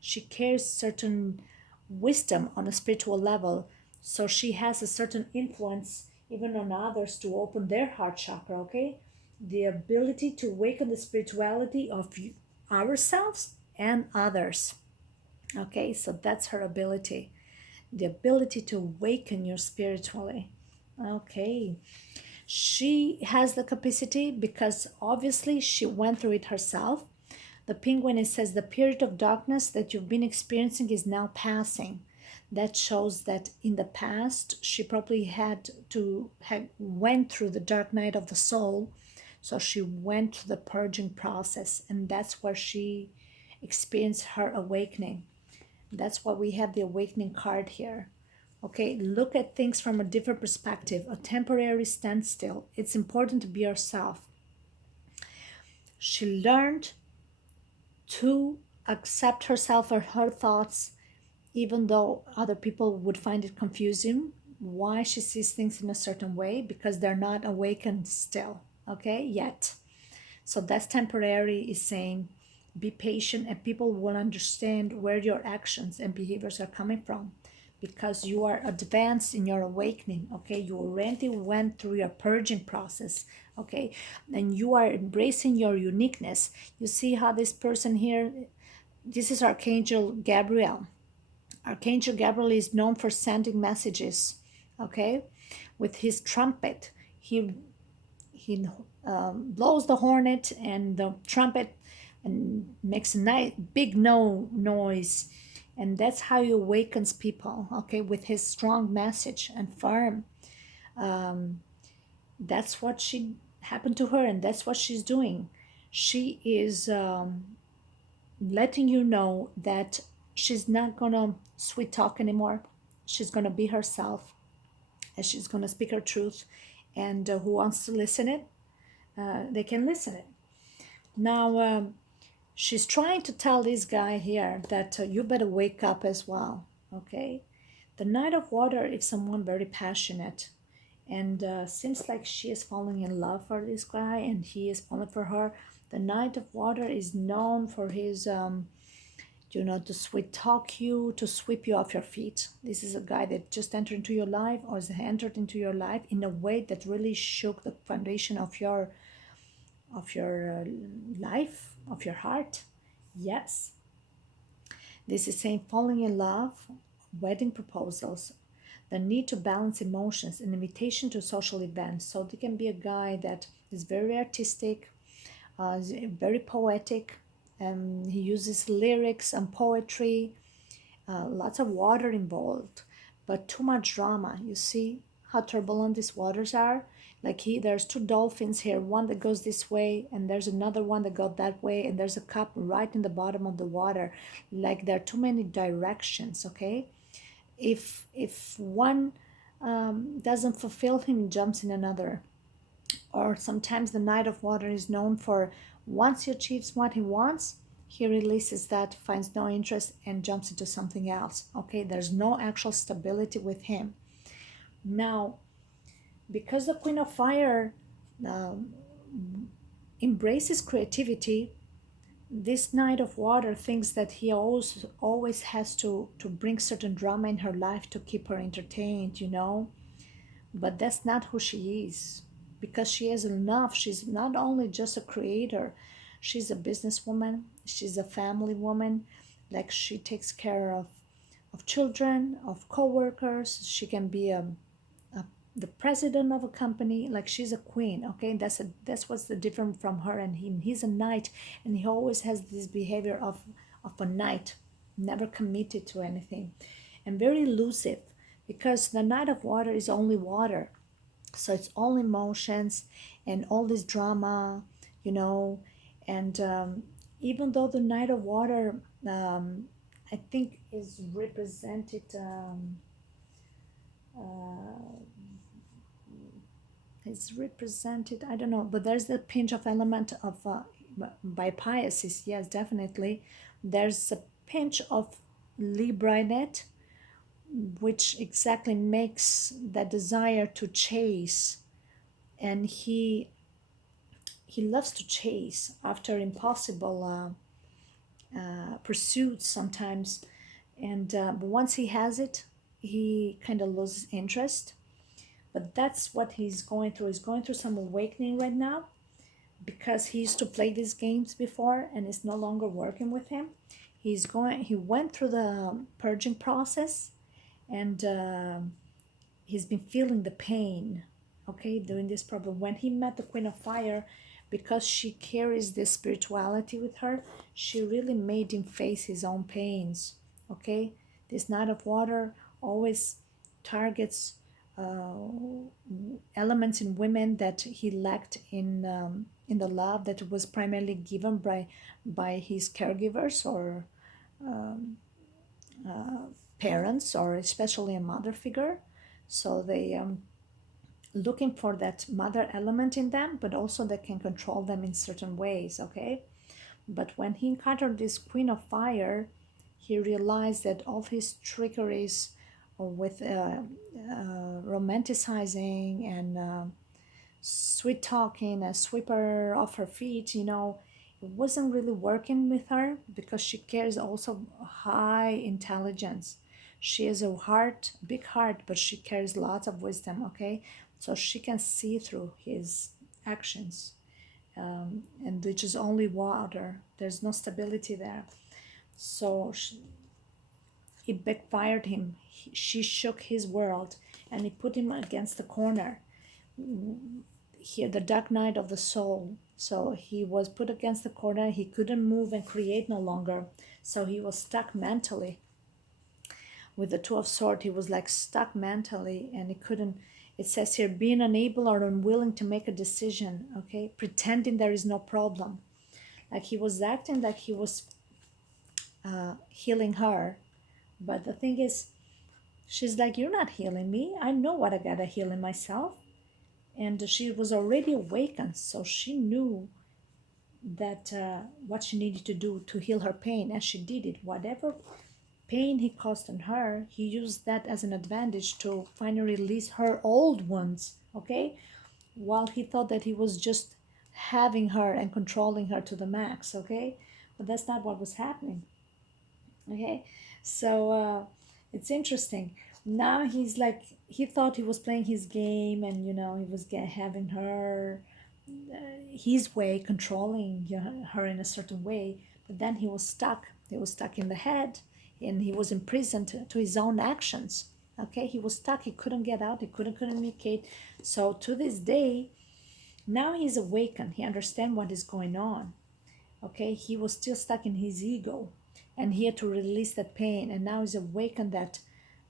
She carries certain wisdom on a spiritual level. So she has a certain influence even on others to open their heart chakra, okay? The ability to awaken the spirituality of ourselves and others. Okay, so that's her ability. The ability to awaken your spiritually. Okay. She has the capacity because obviously she went through it herself. The penguin, it says the period of darkness that you've been experiencing is now passing. That shows that in the past she probably had to have went through the dark night of the soul. So she went through the purging process, and that's where she experienced her awakening. That's why we have the awakening card here. Okay, look at things from a different perspective, a temporary standstill. It's important to be yourself. She learned to accept herself or her thoughts, even though other people would find it confusing why she sees things in a certain way, because they're not awakened still, okay, yet. So that's temporary, is saying be patient and people will understand where your actions and behaviors are coming from, because you are advanced in your awakening, okay? You already went through your purging process, okay? And you are embracing your uniqueness. You see how this person here, this is Archangel Gabriel. Archangel Gabriel is known for sending messages, okay? With his trumpet. He blows the hornet and the trumpet and makes a nice big noise, and that's how he awakens people, okay, with his strong message and firm. um, that's what she happened to her, and that's what she's doing. She is letting you know that she's not gonna sweet talk anymore. She's gonna be herself, and she's gonna speak her truth, and who wants to listen it, they can listen it. Now, she's trying to tell this guy here that you better wake up as well, okay? The Knight of Water is someone very passionate, and seems like she is falling in love for this guy and he is falling for her. The Knight of Water is known for his to sweet talk you, to sweep you off your feet. This is a guy that just entered into your life, or has entered into your life in a way that really shook the foundation of your life, of your heart. Yes, this is saying falling in love, wedding proposals, the need to balance emotions, an invitation to social events. So there can be a guy that is very artistic, is very poetic, and he uses lyrics and poetry, lots of water involved, but too much drama. You see how turbulent these waters are? Like there's two dolphins here, one that goes this way, and there's another one that goes that way, and there's a cup right in the bottom of the water. Like there are too many directions, okay? If one doesn't fulfill him, jumps in another. Or sometimes the Knight of Water is known for once he achieves what he wants, he releases that, finds no interest, and jumps into something else. Okay, there's no actual stability with him. Now, because the Queen of Fire um, embraces creativity, this Knight of Water thinks that he always has to bring certain drama in her life to keep her entertained. But that's not who she is, because she has enough. She's not only just a creator, she's a businesswoman, she's a family woman. Like she takes care of children, of co-workers. She can be the president of a company. Like she's a queen, okay? That's what's the difference from her and him. He's a knight, and he always has this behavior of a knight, never committed to anything, and very elusive, because the Knight of Water is only water. So it's all emotions and all this drama, you know. And even though the Knight of Water, I think, is represented, uh, I don't know, but there's the pinch of element of, by Pisces, yes, definitely. There's a pinch of Libra in it, which exactly makes that desire to chase. And he loves to chase after impossible pursuits sometimes. And but once he has it, he kind of loses interest. But that's what he's going through. He's going through some awakening right now because he used to play these games before and it's no longer working with him. He went through the purging process, and he's been feeling the pain, okay, during this problem. When he met the Queen of Fire, because she carries this spirituality with her, she really made him face his own pains, okay. This Knight of Water always targets elements in women that he lacked in the love that was primarily given by his caregivers or parents, or especially a mother figure. So they looking for that mother element in them, but also they can control them in certain ways, okay. But when he encountered this Queen of Fire, he realized that all his trickeries with romanticizing and sweet talking and sweep her off her feet, it wasn't really working with her because she carries also high intelligence. She has a heart, big heart, but she carries lots of wisdom, okay? So she can see through his actions, and which is only water. There's no stability there. So it backfired him. She shook his world and it put him against the corner. Here, the dark night of the soul. So he was put against the corner. He couldn't move and create no longer. So he was stuck mentally. With the Two of Swords, he was like stuck mentally, and he couldn't. It says here, being unable or unwilling to make a decision, okay? Pretending there is no problem. Like he was acting like he was healing her. But the thing is, she's like, you're not healing me. I know what I gotta heal in myself. And she was already awakened, so she knew that what she needed to do to heal her pain, and she did it. Whatever pain he caused on her, he used that as an advantage to finally release her old ones, okay? While he thought that he was just having her and controlling her to the max, okay? But that's not what was happening, okay. So it's interesting. Now he's like, he thought he was playing his game, and he was having her his way, controlling her in a certain way. But then he was stuck. He was stuck in the head, and he was imprisoned to his own actions, okay. He was stuck. He couldn't get out. He couldn't communicate. So to this day, now he's awakened. He understands what is going on, okay. He was still stuck in his ego, and he had to release that pain. And now he's awakened that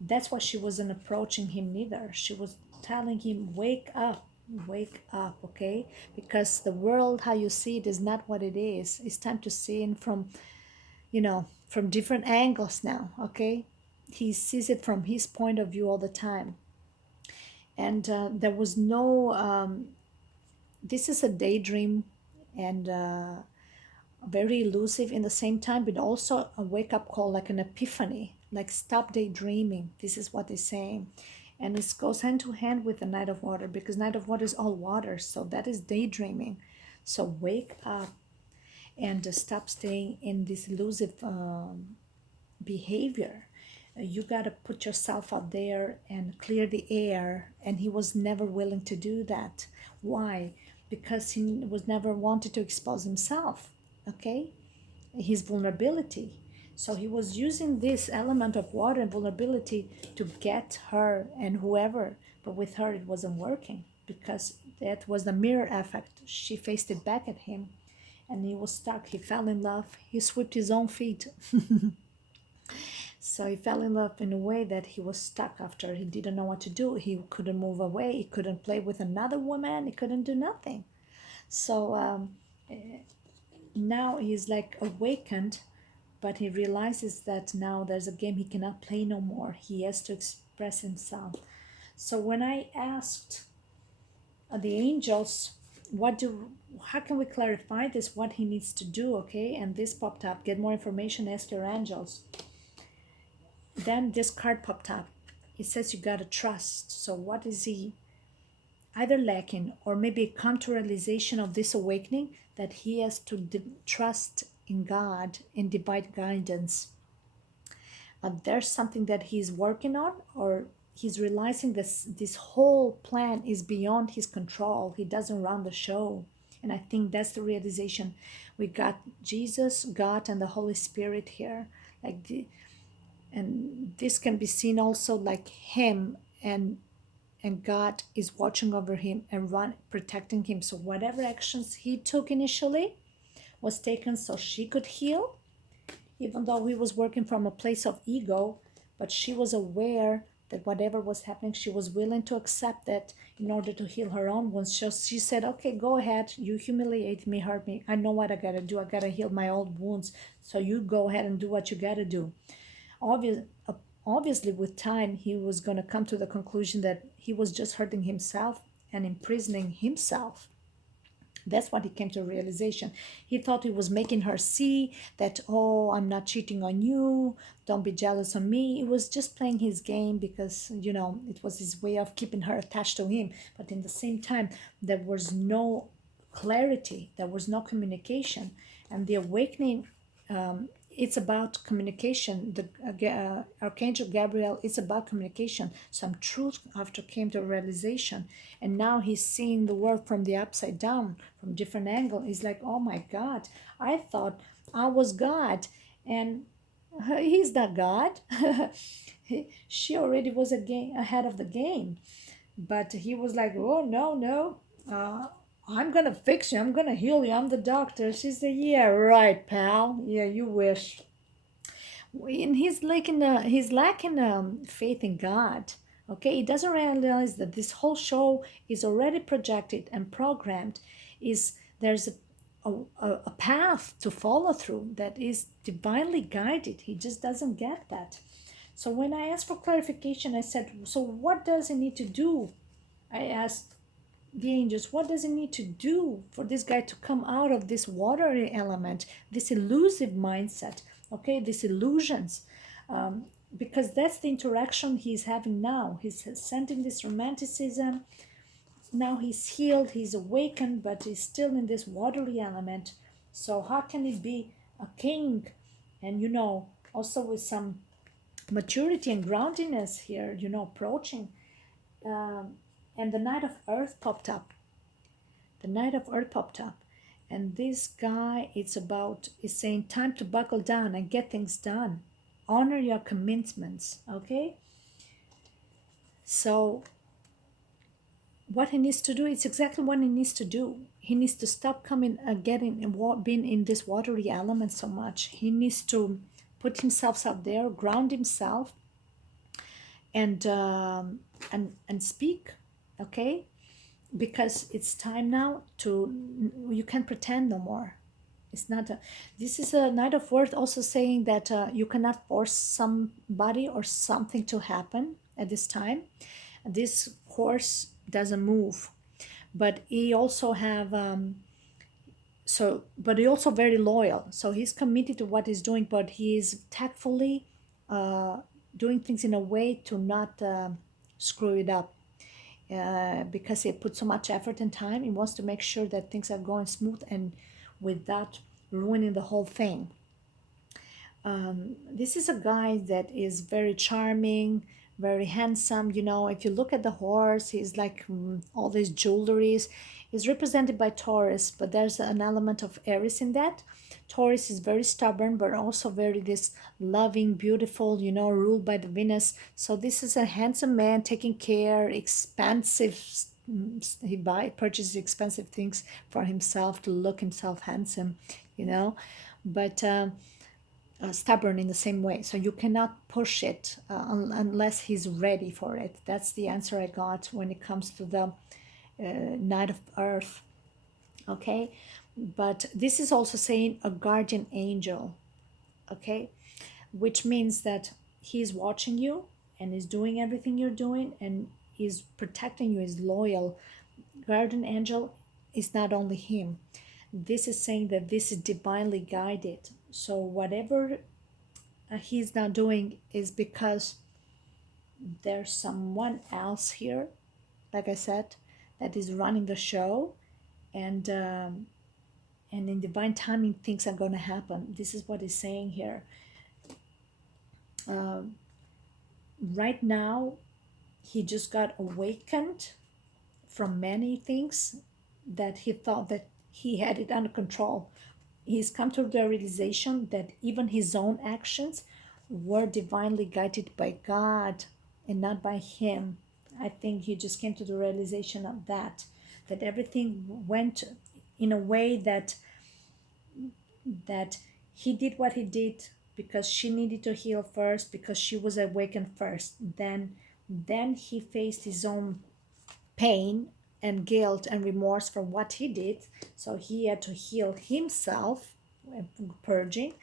that's why she wasn't approaching him neither. She was telling him, wake up, okay. Because the world, how you see it, is not what it is. It's time to see it from different angles now, okay. He sees it from his point of view all the time. And there was no this is a daydream, and very elusive in the same time, but also a wake up call, like an epiphany, like stop daydreaming. This is what they're saying. And this goes hand to hand with the Knight of Water, because Knight of Water is all water. So that is daydreaming. So wake up and stop staying in this elusive behavior. You got to put yourself out there and clear the air. And he was never willing to do that. Why? Because he was never wanted to expose himself, okay, his vulnerability. So he was using this element of water and vulnerability to get her and whoever, but with her it wasn't working, because that was the mirror effect. She faced it back at him, and he was stuck. He fell in love. He swept his own feet. So he fell in love in a way that he was stuck after. He didn't know what to do. He couldn't move away. He couldn't play with another woman. He couldn't do nothing. So now he's like awakened, but he realizes that now there's a game he cannot play no more. He has to express himself. So when I asked the angels, how can we clarify this, what he needs to do, okay, and this popped up, get more information, ask your angels. Then this card popped up. It says you gotta trust. So what is he either lacking, or maybe come to realization of this awakening, that he has to trust in God, in divine guidance. There's something that he's working on, or he's realizing this whole plan is beyond his control. He doesn't run the show. And I think that's the realization. We got Jesus, God, and the Holy Spirit here. Like and this can be seen also like him and God is watching over him and protecting him. So whatever actions he took initially was taken so she could heal, even though he was working from a place of ego, but she was aware that whatever was happening, she was willing to accept that in order to heal her own wounds. So she said, okay, go ahead. You humiliate me, hurt me. I know what I got to do. I got to heal my old wounds. So you go ahead and do what you got to do. Obvious, obviously, with time, he was going to come to the conclusion that he was just hurting himself and imprisoning himself. That's what he came to realization. He thought he was making her see that, oh, I'm not cheating on you. Don't be jealous of me. He was just playing his game because, it was his way of keeping her attached to him. But in the same time, there was no clarity. There was no communication. And the awakening, it's about communication. The Archangel Gabriel is about communication. Some truth after came to realization, and now he's seeing the world from the upside down, from different angle. He's like, oh my God, I thought I was God, and he's not God. She already was ahead of the game, but he was like, oh no, no. I'm gonna fix you. I'm gonna heal you. I'm the doctor. She said, "Yeah, right, pal. Yeah, you wish." And he's lacking faith in God. Okay, he doesn't realize that this whole show is already projected and programmed. Is there's a path to follow through that is divinely guided. He just doesn't get that. So when I asked for clarification, I said, "So what does he need to do?" I asked the angels, what does it need to do for this guy to come out of this watery element, this elusive mindset, okay, these illusions? Because that's the interaction he's having now. He's sending this romanticism. Now he's healed, he's awakened, but he's still in this watery element. So how can he be a king? And also with some maturity and groundiness here, approaching. And the Knight of Earth popped up. The Knight of Earth popped up. And this guy, is saying, time to buckle down and get things done. Honor your commitments, okay? So what he needs to do, it's exactly what he needs to do. He needs to stop being in this watery element so much. He needs to put himself out there, ground himself, and speak, okay? Because it's time now you can't pretend no more. It's not this is a Knight of Earth also saying that you cannot force somebody or something to happen at this time. This horse doesn't move, but he also have but he also very loyal, so he's committed to what he's doing, but he is tactfully doing things in a way to not screw it up. Because he put so much effort and time, he wants to make sure that things are going smooth and without ruining the whole thing. This is a guy that is very charming, very handsome. If you look at the horse, he's like all these jewelries. Is represented by Taurus, but there's an element of Aries in that. Taurus is very stubborn, but also very this loving, beautiful, ruled by the Venus. So this is a handsome man taking care, expensive. He purchases expensive things for himself to look himself handsome, but stubborn in the same way. So you cannot push it unless he's ready for it. That's the answer I got when it comes to the Knight of Earth. Okay, but this is also saying a guardian angel. Okay, which means that he's watching you and is doing everything you're doing and is protecting you, is loyal. Guardian angel is not only him. This is saying that this is divinely guided. So whatever he's not doing is because there's someone else here, like I said, that is running the show, and and in divine timing things are going to happen. This is what he's saying here. uh, right now he just got awakened from many things that he thought that he had it under control. He's come to the realization that even his own actions were divinely guided by God and not by him. I think he just came to the realization of that, that everything went in a way that he did what he did because she needed to heal first, because she was awakened first. Then he faced his own pain and guilt and remorse for what he did. So he had to heal himself, purging,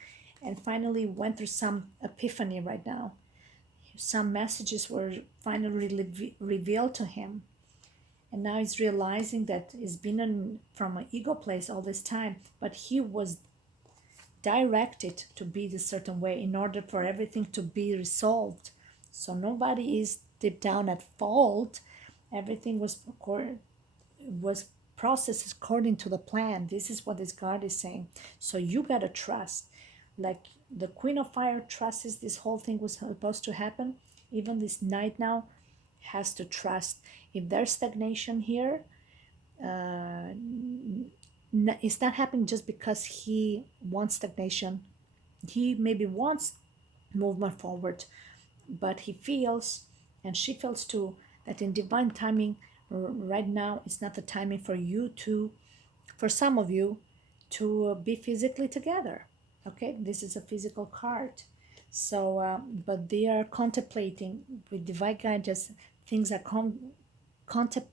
and finally went through some epiphany right now. Some messages were finally revealed to him. And now he's realizing that he's been from an ego place all this time, but he was directed to be this certain way in order for everything to be resolved. So nobody is deep down at fault. Everything was processed according to the plan. This is what this card is saying. So you gotta trust. Like the Queen of Fire trusts this whole thing was supposed to happen. Even this knight now has to trust. If there's stagnation here, it's not happening just because he wants stagnation. He maybe wants movement forward, but he feels, and she feels too, that in divine timing, right now, it's not the timing for you to, for some of you, to be physically together. Okay, this is a physical card. So, but they are contemplating with divine guidance. Things are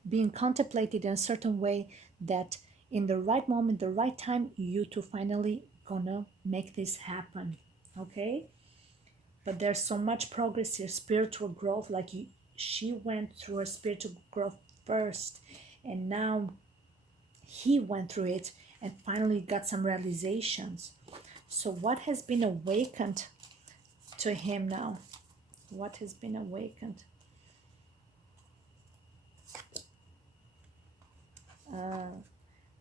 being contemplated in a certain way that in the right moment, the right time, you two finally gonna make this happen. Okay, but there's so much progress here, spiritual growth. Like she went through her spiritual growth first, and now he went through it and finally got some realizations. So what has been awakened to him now? What has been awakened?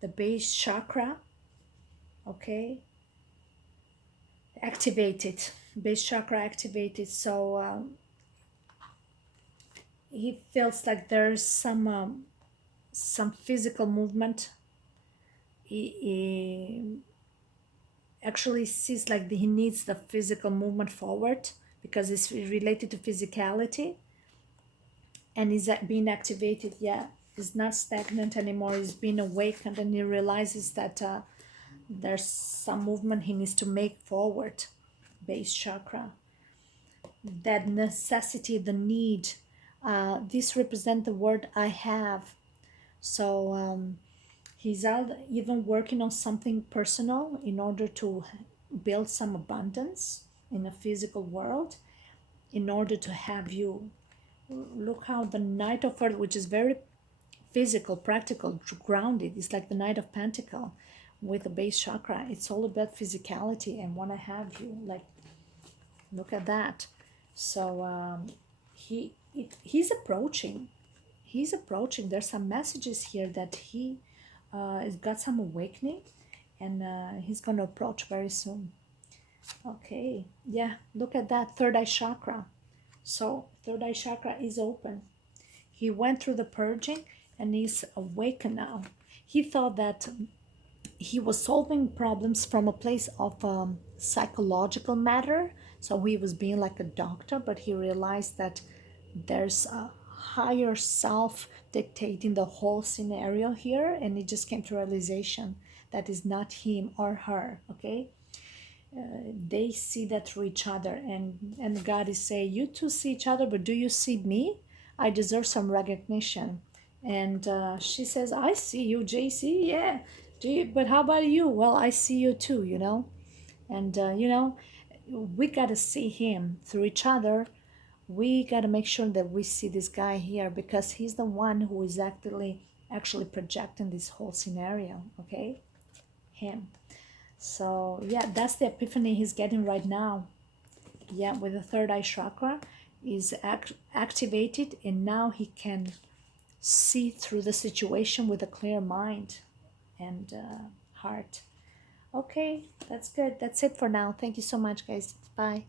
The base chakra, okay, activated, base chakra activated. So he feels like there's some physical movement. He actually sees like he needs the physical movement forward because it's related to physicality, and is being activated. Yeah, he's not stagnant anymore. He's being awakened, and he realizes that there's some movement he needs to make forward. Base chakra, that necessity, the need. This represent the word I have. So he's out even working on something personal in order to build some abundance in the physical world, in order to have you. Look how the Knight of Earth, which is very physical, practical, grounded, is like the Knight of Pentacle with the base chakra. It's all about physicality and want to have you. Like, look at that. So he's approaching. He's approaching. There's some messages here that he has got some awakening, and he's going to approach very soon. Okay, yeah, look at that third eye chakra. So third eye chakra is open. He went through the purging and he's awakened now. He thought that he was solving problems from a place of psychological matter. So he was being like a doctor, but he realized that there's a higher self dictating the whole scenario here, and he just came to realization that is not him or her. Okay, they see that through each other, and God is saying, you two see each other, but do you see me? I deserve some recognition. And she says, I see you, JC. Yeah, do you, but how about you? Well, I see you too, and we got to see him through each other. We got to make sure that we see this guy here, because he's the one who is actually projecting this whole scenario. Okay, him. So yeah, that's the epiphany he's getting right now. Yeah, with the third eye chakra is activated, and now he can see through the situation with a clear mind and heart. Okay, that's good. That's it for now. Thank you so much, guys. Bye.